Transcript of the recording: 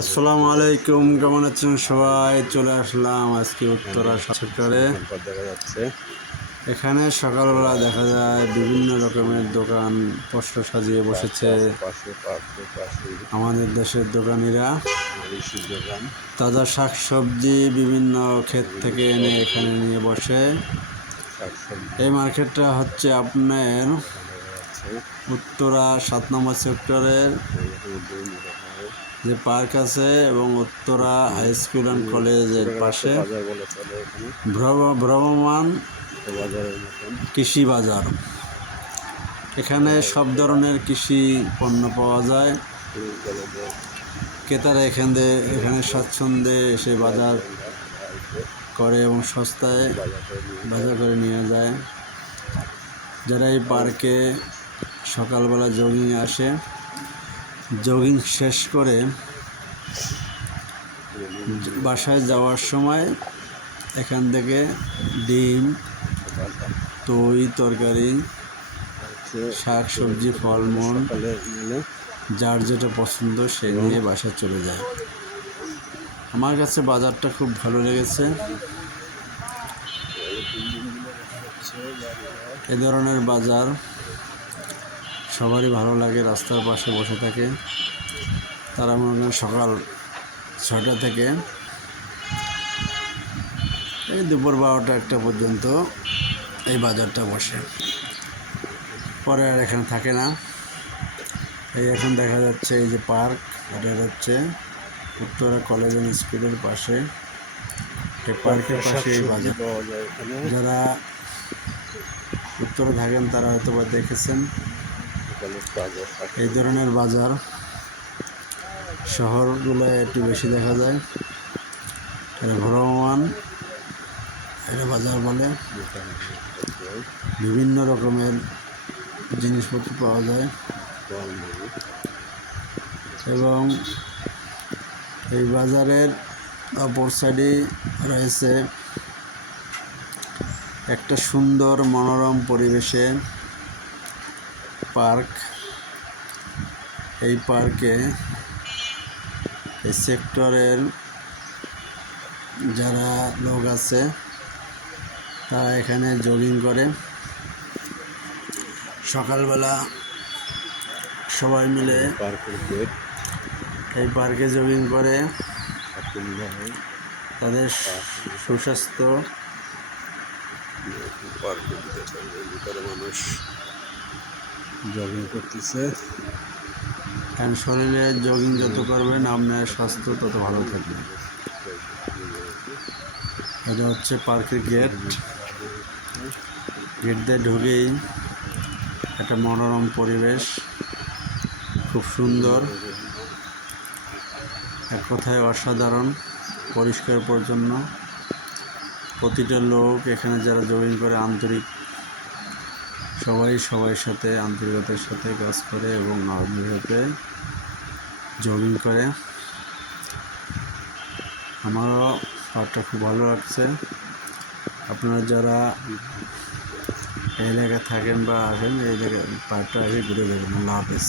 আসসালামু আলাইকুম, কেমন আছেন সবাই? চলে আসলাম আজকে উত্তরা সেক্টরে। এখানে সকালবেলা দেখা যায় বিভিন্ন রকমের দোকান পোস্টার সাজিয়ে বসেছে আমাদের দেশের দোকানিরা। তাজা শাকসবজি বিভিন্ন ক্ষেত থেকে এনে এখানে নিয়ে বসে। এই মার্কেটটা হচ্ছে আপনার উত্তরা ৭ নম্বর সেক্টরের যে পার্ক আছে এবং উত্তরা হাই স্কুল অ্যান্ড কলেজের পাশে ভ্রাম্যমাণ কৃষি বাজার। এখানে সব ধরনের কৃষি পণ্য পাওয়া যায়। ক্রেতারা এখানে স্বাচ্ছন্দ্যে এসে বাজার করে এবং সস্তায় বাজার করে নিয়ে যায়। যারা এই পার্কে সকালবেলা জগিংয়ে আসে, জগিং শেষ করে বাসায় যাওয়ার সময় এখান থেকে ডিম, দই, তরকারি, শাক সবজি, ফলমূল যার যেটা পছন্দ সে নিয়ে বাসায় চলে যায়। আমার কাছে বাজারটা খুব ভালো লেগেছে। এ ধরনের বাজার সবারই ভালো লাগে। রাস্তার পাশে বসে থাকে তারা, মনে করেন সকাল ৬টা থেকে এই দুপুর ১২টা-১টা পর্যন্ত এই বাজারটা বসে, পরে আর এখানে থাকে না। এই এখন দেখা যাচ্ছে এই যে পার্ক, এটা হচ্ছে উত্তরা কলেজ অ্যান্ড স্কুলের পাশে। এই পার্কের পাশে এই বাজার। যারা উত্তরে থাকেন তারা হয়তো বা দেখেছেন এই ধরনের বাজার শহরগুলোয় একটু বেশি দেখা যায়। এটা ভ্রাম্যমাণ এটা বাজার বলে। বিভিন্ন রকমের জিনিসপত্র পাওয়া যায় এবং এই বাজারের অপর সাইডে রয়েছে একটা সুন্দর মনোরম পরিবেশে পার্ক। এই পার্কে এই সেক্টরের যারা লোক আছে তারা এখানে জগিং করে। সকালবেলা সবাই মিলে এই পার্কে জগিং করে তাদের সুস্বাস্থ্য। পার্কের ভিতরে মানুষ জগিং করতেছে। কারণ শরীরে জগিং যত করবেন আপনার স্বাস্থ্য তত ভালো থাকবে। এটা হচ্ছে পার্কের গেট। গেট দিয়ে ঢুকেই একটা মনোরম পরিবেশ, খুব সুন্দর, এক কথায় অসাধারণ, পরিষ্কার পরিচ্ছন্ন। প্রতিটা লোক এখানে যারা জগিং করে আন্তরিক, সবাই সবার সাথে আন্তরিকতার সাথে কাজ করে এবং নিয়মিত জগিং করে। আমারও পার্কটা খুব ভালো লাগছে। আপনারা যারা এই এলাকায় থাকেন বা আসেন, এই জায়গায় পার্কটা আগে ঘুরে দেখবেন। আল্লাহ হাফেজ।